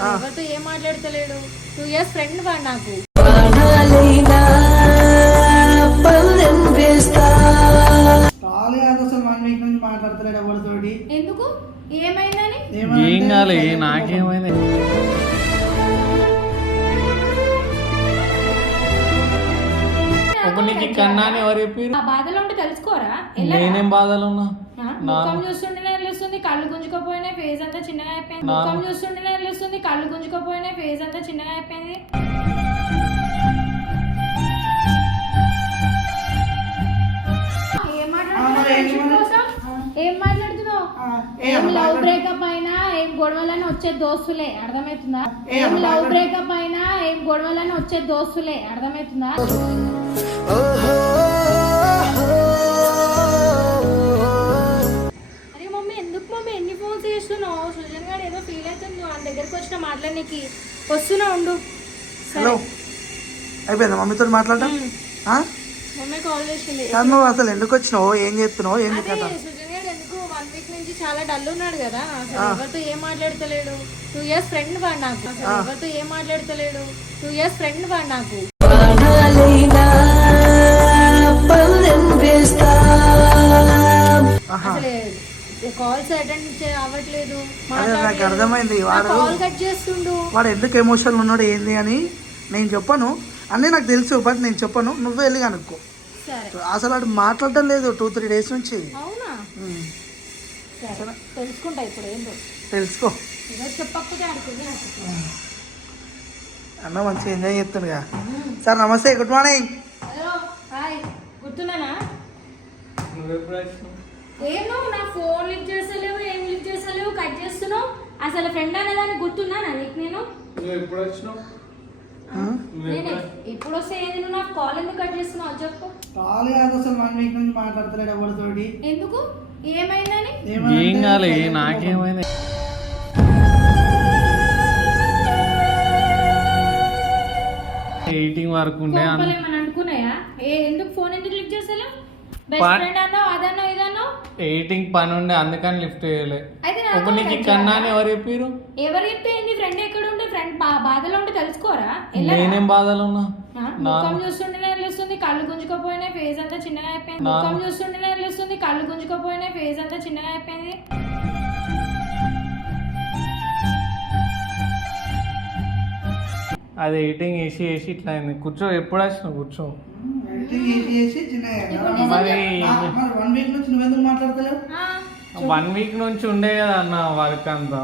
అసలు ఎవరితో ఏం మాట్లాడతలేడు. టూ ఇయర్స్ ఫ్రెండ్ వాడు నాకు. మాట్లాడతలేడు ఎందుకు? ఏమైందని? ఏం కాలే నాకేమైంది? నీకు కన్నా అని ఎవరు చెప్పారు ఆ బాధలో ఉంటే తెలుసుకోరా? నేనేం బాధలు ఉన్నా? ముఖం చూస్తుంటేనే తెలుస్తుంది కళ్ళు గుంజుకోపోయినా ఫేస్ అంతా చిన్నగా అయిపోయింది. నా- ముఖం చూస్తుంటేనే తెలుస్తుంది కళ్ళు గుంజుకోపోయినా ఫేస్ అంతా చిన్నగా అయిపోయింది. ఏం మాట్లాడుతున్నావు? ఏం మాట్లాడుతున్నావు? ఏ లవ్. బ్రేకప్ అయినా ఏం గొడవలని వచ్చే దోస్తులే అర్థమవుతుందా? ఏ లవ్. బ్రేకప్ అయినా ఏం గొడవలని వచ్చే దోస్తులే అర్థమవుతుందా? అరే మమ్మీ ఎందుకు మమ్మీ ఎన్ని ఫోన్స్ చేస్తున్నావు? సృజన్ గారు ఏదో ఫీల్ అవుతుంది. వాళ్ళ దగ్గరకు వచ్చిన మాట్లాడడానికి వస్తున్నా ఉండు. హలో. అయిపోయిందా మమ్మీతో మాట్లాడటం? మమ్మీ కాల్ చేసింది. నువ్వు అసలు ఎందుకు వచ్చినావు? ఏం చేస్తున్నావు? ఏం సృజన్ గారు ఎందుకు వన్ వీక్ నుంచి చాలా డల్ ఉన్నాడు కదా. అసలు ఎవరితో ఏం మాట్లాడతలేడు? టూ ఇయర్స్ ఫ్రెండ్ వాడు నాకు. అసలు ఎవరితో ఏం మాట్లాడతలేడు? టూ ఇయర్స్ ఫ్రెండ్ వాడు నాకు. అసలు కాల్స్ అటెండ్ అవ్వట్లేదు. అదే నాకు అర్థమైంది. వాడు కాల్ కట్ చేస్తుండు. వాడు ఎందుకు ఎమోషనల్ ఉన్నాడు ఏంది అని నేను చెప్పను. అన్నీ నాకు తెలుసు బట్ నేను చెప్పను. నువ్వే వెళ్ళి కనుక్కో. సరే. అసలు వాడు మాట్లాడటం లేదు టూ త్రీ డేస్ నుంచి. అవునా? తెలుసుకుంటా ఇప్పుడు తెలుసుకో. అన్న మంచిగా ఎంజాయ్ చేస్తుండగా. సార్ నమస్తే గుడ్ మార్నింగ్. Hello hi. గుర్తున్నానా? నువ్వు ఎప్పుడు వచ్చినావు ఏం నువ్వు నా ఫోన్ లిఫ్ట్ చేస్తలేవు ఏం లిఫ్ట్ చేస్తలేవు కట్ చేస్తున్నావు. అసలు ఫ్రెండ్ అనేదాన్ని గుర్తున్నానా నీకు నేను? నువ్వు ఎప్పుడు వచ్చినావు? నేను. ఎప్పుడు? ఎప్పుడు వస్తే ఏంది నువ్వు నాకు కాల్ ఎందుకు కట్ చేస్తున్నావు? అది చెప్పు. చాలు కాదు అసలు వన్ వీక్ నుంచి మాట్లాడతలేడు ఎవరితోటి. ఎందుకు? ఏమైందని? ఏం కాలే నాకేమైంది? ఎయిటింగ్ వరకు ఉండే అన్న- కోపలు ఏమని అనుకున్నాయా? ఏ ఎందుకు ఫోన్ ఎందుకు లిఫ్ట్ చేస్తలేవు? బెస్ట్ ఫ్రెండ్ అన్నావు అదన్నావు ఇదన్నావు ఎయిటింగ్ పని ఉండే అందుకని లిఫ్ట్ చేయలే. అయితే ఒక నాకు నీకు కన్నా అని? ఎవరు చెప్పారు ఎవరు చెప్తే ఏంది? ఫ్రెండ్ ఎక్కడ ఉంటే ఫ్రెండ్ బాధలో ఉంటే తెలుసుకోరా? ఎలా నేనేం బాధలు ఉన్నా? ఆ, ముఖం చూస్తుంటేనే తెలుస్తుంది కళ్ళు గుంజుకోపోయినా ఫేస్ అంతా చిన్నగా అయిపోయింది. నా- ముఖం చూస్తుంటేనే తెలుస్తుంది కళ్ళు గుంజుకోపోయినా ఫేస్ అంతా చిన్నగా అయిపోయింది. అది ఎయిటింగ్ వేసి వేసి ఇట్లా అయింది. కూర్చో ఎప్పుడు వచ్చినావు? కూర్చో. ఎడిటింగ్ చేసి చేసి చిన్నగా ఇప్పుడు అయ్యాడా? మరి ఆ, మరి వన్ వీక్ నుంచి నువ్వెందుకు మాట్లాడతలేవు? ఆ, వన్ వీక్ నుంచి ఉండే కదా అన్న వర్క్ అంతా.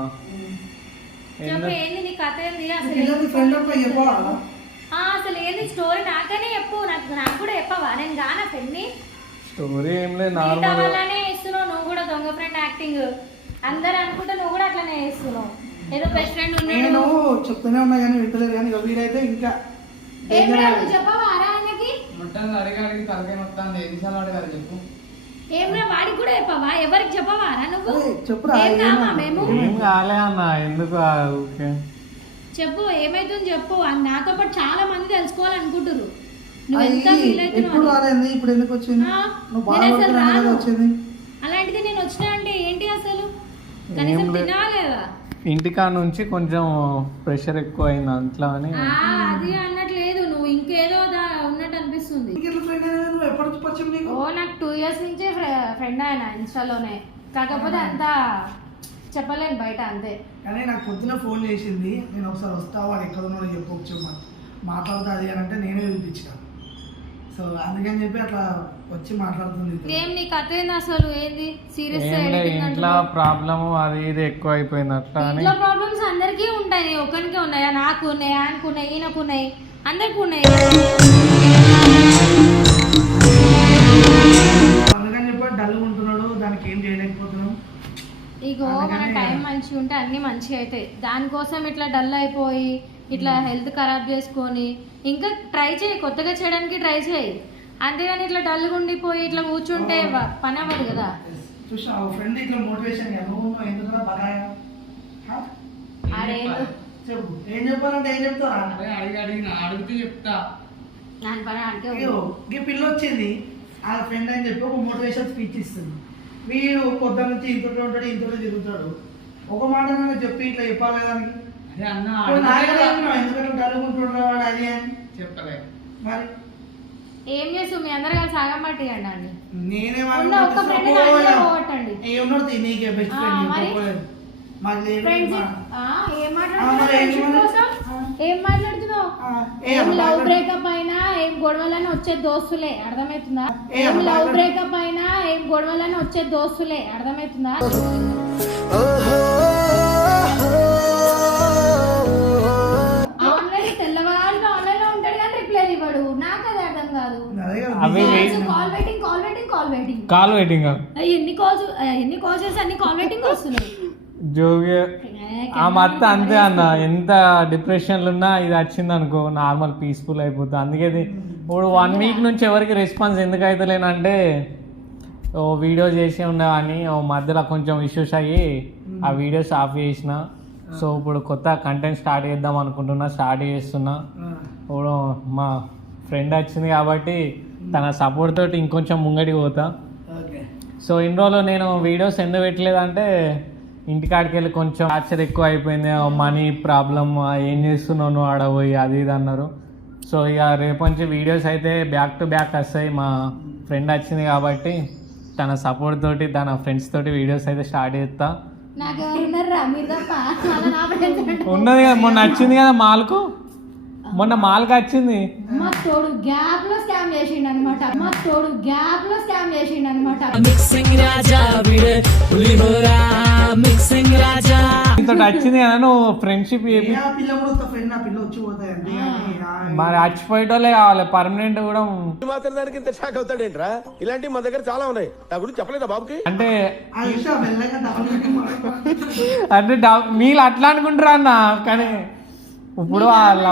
చెప్పు ఏంది నీ కథ ఏంది? అసలు పిల్లలకి ఫ్రెండ్ అంటే చెప్పాలా ఆ, అసలు ఏంది? స్టోరీ నాకనే చెప్పు. నాకు నాకు కూడా చెప్పవా? నేను గానా ఫ్రెండ్ని స్టోరీ ఏం లేదు మిగతా నార్మల్ వాళ్ళనే ఇస్తున్నావు నువ్వు కూడా దొంగ ఫ్రెండ్ యాక్టింగ్ అందరు అనుకుంటే నువ్వు కూడా అట్లనే చేస్తున్నావు. ఏదో బెస్ట్ ఫ్రెండ్ నేను చెప్తూనే ఉన్నా కానీ వింటలేదు కానీ ఇక వీడైతే ఇంకా ఏం రా, నువ్వు చెప్పవా? మొత్తం అడిగి అడిగి తలకాయ ఎన్నిసార్లు అడగాలి చెప్పు. ఏం రా వాడికి కూడా చెప్పవా? ఎవరికి చెప్పవా రా నువ్వు? చెప్పురా? మేము? ఏం కాలే అన్న ఎందుకు ఆ ఊరికే? చెప్పు ఏమైతుంది చెప్పు. ఆ నాతో పాటు చాలా మంది తెలుసుకోవాలనుకుంటున్నారు నువ్వు అది ఎంత ఫీల్ ఎప్పుడు అవుతున్నావు రాలేదు? ఇప్పుడు ఎందుకు వచ్చింది? ఆ, నువ్వు నేను అసలు బాధపడుతున్నా రాను. వచ్చింది. అలాంటిది నేను వచ్చినా అంటే ఏంటి అసలు? కనీసం ఏం లేదు. తినాలి కదా ఇంటికాడ నుంచి కొంచెం ప్రెషర్ ఎక్కువ అయింది అట్లా అని. ఆ, అది అన్నట్లేదు నువ్వు ఇంకేదో దా- ఉన్నట్టు అనిపిస్తుంది నీకెట్లా ఫ్రెండ్ అయినా నువ్వు ఎప్పటి నుంచి పరిచయం నీకు? ఓ నాకు టూ ఇయర్స్ నుంచే ఫ్రెండ్ ఆయన ఇన్స్టాలోనే. కాకపోతే అంత చెప్పలేను బయట అంతే. కానీ నాకు పొద్దున ఫోన్ చేసింది నేను ఒకసారి వస్తా వాడు ఎక్కడ ఉన్నాడో చెప్పు ఒకసారి మా- మాట్లాడుతా అది అని అంటే నేనే పిలిపించిన. సో అందుకని చెప్పి అట్లా వచ్చి మాట్లాడుతుంది. ఏం నీ కథ ఏంది అసలు? ఏంది? సీరియస్ ఇంట్లో ప్రాబ్లమ్ అది ఇది ఎక్కువ అయిపోయింది అట్లా అని. ఇంట్లో ప్రాబ్లమ్స్ అందరికీ ఉంటాయి నీ ఒక్కరికే ఉన్నాయా? నాకు ఉన్నాయి ఆయనకు ఉన్నాయి ఈయనకు ఉన్నాయి అందరికి ఉన్నాయి డల్ ఉంటున్నాడు దానికి ఏం చేయలేకపోతున్నాం. ఇగో మన టైం మంచిగా ఉంటే అన్ని మంచిగా అవుతాయి దానికోసం ఇట్లా డల్ అయిపోయి ఇట్లా హెల్త్ ఖరాబ్ చేసుకొని ఇంకా ట్రై చేయి కొత్తగా చేయడానికి ట్రై చేయి. అంతేగాని ఇట్లా డల్గా ఉండిపోయి ఇట్లా కూర్చుంటే పని అవ్వదు కదా. చూసా ఫ్రెండ్ ఇట్లా మోటివేషన్ నువ్వు ఎందుకు బగాయా హా? అరే. చెప్పు. ఏం చెప్పాలంటే ఏం చెప్తారా అడిగి అడిగి నా అడిగితే చెప్తా. దాని పని అంటే ఈ పిల్ల వచ్చింది. ఆ ఫ్రెండ్ అని చెప్పి ఒక మోటివేషన్ స్పీచ్ ఇస్తుంది. వీడు పొద్దున్న నుంచి ఇంతటి ఉంటాడు ఇంతటి తిరుగుతాడు. ఒక మాట చెప్పి ఇట్లా చెప్పాలి దానికి ఎందుకంటే డల్లుకుంటుండ్రా వాడు అది అని? చెప్పలే. మరి? ఏం మీ అందరు కలిసి అండి. నేనే ఉన్న ఒక్క ఫ్రెండ్ నాకే పోగొట్టండి. ఏ ఉన్నాడు నీకే బెస్ట్ ఆ, ఫ్రెండ్ మరి? మాకు లేదు ఫ్రెండ్షిప్ మా- ఏం ఆ, మరి మాట్లాడుతున్నావు? ఏం ఫ్రెండ్షిప్ మాట్లా- కోసం? ఏం లవ్. బ్రేకప్ అయినా ఏం గొడవలని వచ్చే దోస్తులే అర్థమవుతుందా ఏ లవ్. బ్రేకప్ అయినా ఏం గొడవలని వచ్చే దోస్తులే అర్థమవుతుందా ఆన్లైన్ తెల్లవారు ఆన్లైన్లో ఉంటాడు కానీ రిప్లై ఇవ్వడు నాకు అది అర్థం కాదు అవి. Call waiting call waiting call waiting call waiting ఎన్ని కాల్స్ ఎన్ని కాల్స్ చేసి అన్ని కాల్ వెయిటింగ్ వస్తున్నాయి జోగి ఆ మత్త అంతే అన్న. ఎంత డిప్రెషన్లు ఉన్నా ఇది వచ్చింది అనుకో నార్మల్ పీస్ఫుల్ అయిపోతుంది అందుకే ఇప్పుడు వన్ వీక్ నుంచి ఎవరికి రెస్పాన్స్ ఎందుకు అవుతలేనంటే ఓ వీడియో చేసి ఉండవని ఓ మధ్యలో కొంచెం ఇష్యూస్ అయ్యి ఆ వీడియోస్ ఆఫ్ చేసిన. సో ఇప్పుడు కొత్త కంటెంట్ స్టార్ట్ చేద్దాం అనుకుంటున్నా స్టార్ట్ చేస్తున్నా. ఇప్పుడు మా ఫ్రెండ్ వచ్చింది కాబట్టి తన సపోర్ట్ తోటి ఇంకొంచెం ముంగడికి పోతా. సో ఇన్ని రోజులు నేను వీడియోస్ ఎందుకు పెట్టలేదంటే ఇంటికాడికి వెళ్ళి కొంచెం టార్చర్ ఎక్కువ అయిపోయింది మనీ ప్రాబ్లమ్ ఏం చేస్తున్నావు నువ్వు ఆడ పోయి? అది ఇది అన్నారు. సో ఇక రేపు నుంచి వీడియోస్ అయితే బ్యాక్ టు బ్యాక్ వస్తాయి. మా ఫ్రెండ్ వచ్చింది కాబట్టి తన సపోర్ట్ తోటి తన ఫ్రెండ్స్ తోటి వీడియోస్ అయితే స్టార్ట్ చేస్తా. ఉన్నది కదా మొన్న వచ్చింది కదా మాల్కు? మొన్న మాల్కి వచ్చింది. మా తోడు గ్యాప్లో స్కామ్ చేసిండు అనమాట మా తోడు గ్యాప్లో స్కామ్ చేసిండు అనమాట మిక్సింగ్ రాజా నీతో వచ్చింది కదా నువ్వు ఫ్రెండ్షిప్ ఏ ఆ పిల్ల కూడా ఒక ఫ్రెండ్ ఆ పిల్ల వచ్చి పోతాయండి అని, ఆ, మరి చచ్చిపోయేటోళ్ళే కావాలి పర్మనెంట్ కూడా మాత్రం దానికి ఇంత షాక్ అవుతాడేంట్రా? ఇలాంటివి మన దగ్గర చాలా ఉన్నాయి. నా గురించి చెప్పలేదా బాబుకి? అంటే అంటే మీరు అట్లా అనుకుంటారా అన్న? కానీ ఇప్పుడు వాళ్ళ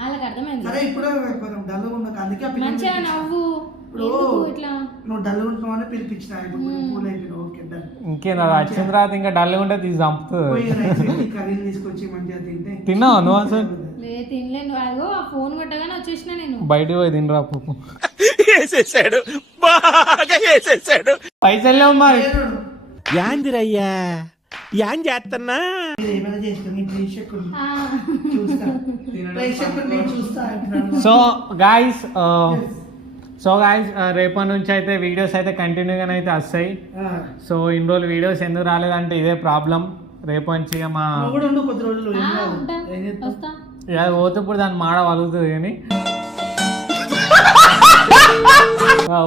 వాళ్ళకి అర్థమైంది? సరే ఇప్పుడు కొంచెం డల్ ఉండదు అందుకే మంచిగా నవ్వు. ఎందుకు ఇట్లా? నువ్వు డల్ ఉంటున్నావు అని పిలిపించిన ఇప్పుడు కొంచెం కూల్ అయిపోయినావు ఓకే డన్ ఇంకేం అది వచ్చిన తర్వాత ఇంకా డల్గా ఉంటే తీసి చంపుతుంది. పోయి రైస్ పెట్టి కర్రీలు తీసుకొచ్చి మంచిగా తింటే. తిన్నావా నువ్వు అసలు? లే తినలేను అదిగో ఆ ఫోన్ కొట్టగానే వచ్చేసిన నేను. బయటికి పోయి తినరా పప్పు వేసేసాడు. బాగా వేసేసాడు. పైసలు లేవు మరి. యాందిరయ్యా యాన్ చేస్తున్నా సో గాయస్ సో గాయస్ రేపటి నుంచి అయితే వీడియోస్ అయితే కంటిన్యూగానే అయితే వస్తాయి. సో ఇన్ని రోజులు వీడియోస్ ఎందుకు రాలేదంటే ఇదే ప్రాబ్లం రేపు నుంచి ఇక మా ఇక అది పోతే ఇప్పుడు దాన్ని మాడ వలుగుతుంది కానీ.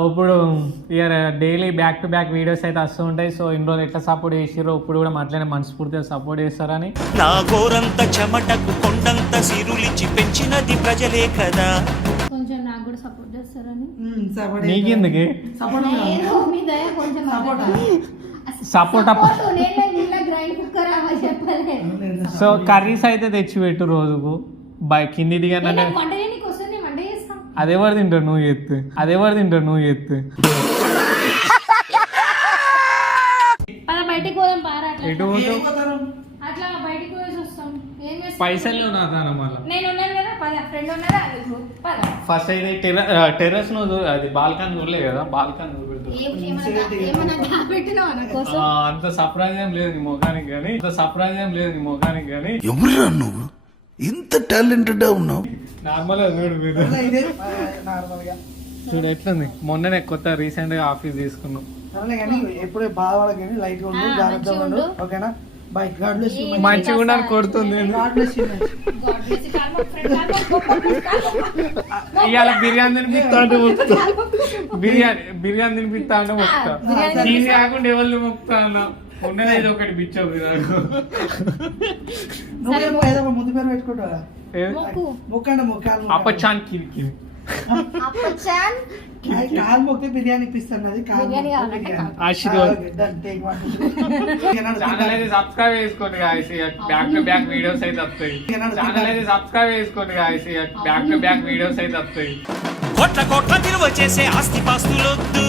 ఇప్పుడు ఇక daily back to back videos అయితే వస్తూ ఉంటాయి. సో ఇన్ని రోజులు ఎట్లా సపోర్ట్ చేసిరో ఇప్పుడు కూడా అట్లనే మనస్ఫూర్తిగా సపోర్ట్ చేస్తారని. నా గోరంత చెమటకు కొండంత సిరులిచ్చి పెంచినది ప్రజలే కదా. అవ్వ చెప్పలేదు. సో కర్రీస్ అయితే తెచ్చి పెట్టు రోజుకు. బై కింది దిగానంటే అదెవరు తింటాడు నువ్వు ఎత్తు అదెవరు తింటాడు నువ్వు ఎత్తు? పోతారు? అట్లా బయటికి పోయేసి వస్తాం ఏం చేస్తాం పైసలు నేను ఉన్నాను కదా పద. ఫ్రెండ్ ఉన్నారా అది. పద. ఫస్ట్ అయితే టెర టెర్రస్ నువ్వు అది బాల్కన్ చూడలే కదా బాల్కన్ అంత సర్ప్రైజ్ ఏం లేదు నీ ముఖానికి కానీ అంత సర్ప్రైజ్ ఏం లేదు నీ ముఖానికి కానీ. ఎవరురా నువ్వు? ఇంత టాలెంటెడ్ ఉన్నావు. నార్మల్ చూడు ఎట్లుంది? మొన్ననే కొత్త రీసెంట్గా ఆఫీస్ తీసుకున్నాం. ఎప్పుడే బాధపడక కానీ లైట్గా ఉండు జాగ్రత్తగా ఉండు. ఓకేనా? బై గాడ్ బ్లెస్ యూ మంచిగా ఉండని కొడుతుంది. God bless you. కాలు కాలు. ఇవాళ బిర్యానీ తినిపిస్తా అంటే మొక్కుతా బిర్యానీ బిర్యానీ తినిపిస్తా అంటే మొక్కుతా బిర్యానీ దీని కాకుండా ఎవరిని మొక్కుతా అన్న? ఉన్నది ఏదో ఒకటి బిచ్చవు నాకు నువ్వేమో ఏదో ఒక ముందు పేరు పెట్టుకుంటావా? మొక్కు. మొక్కండి మొక్కాలు అప్పచాన్ కిరికి అప్పచాన్ కాలు మొక్కితే బిర్యానీ ఇప్పిస్తాను అది కాలు సబ్స్క్రైబ్ చేసుకోండి guys back to back videos అయితే వస్తాయి. ఛానల్ అయితే సబ్స్క్రైబ్ చేసుకోండి guys back to back videos అయితే వస్తాయి. కోట్ల కోట్ల విలువ చేసే ఆస్తి పాస్తులొద్దు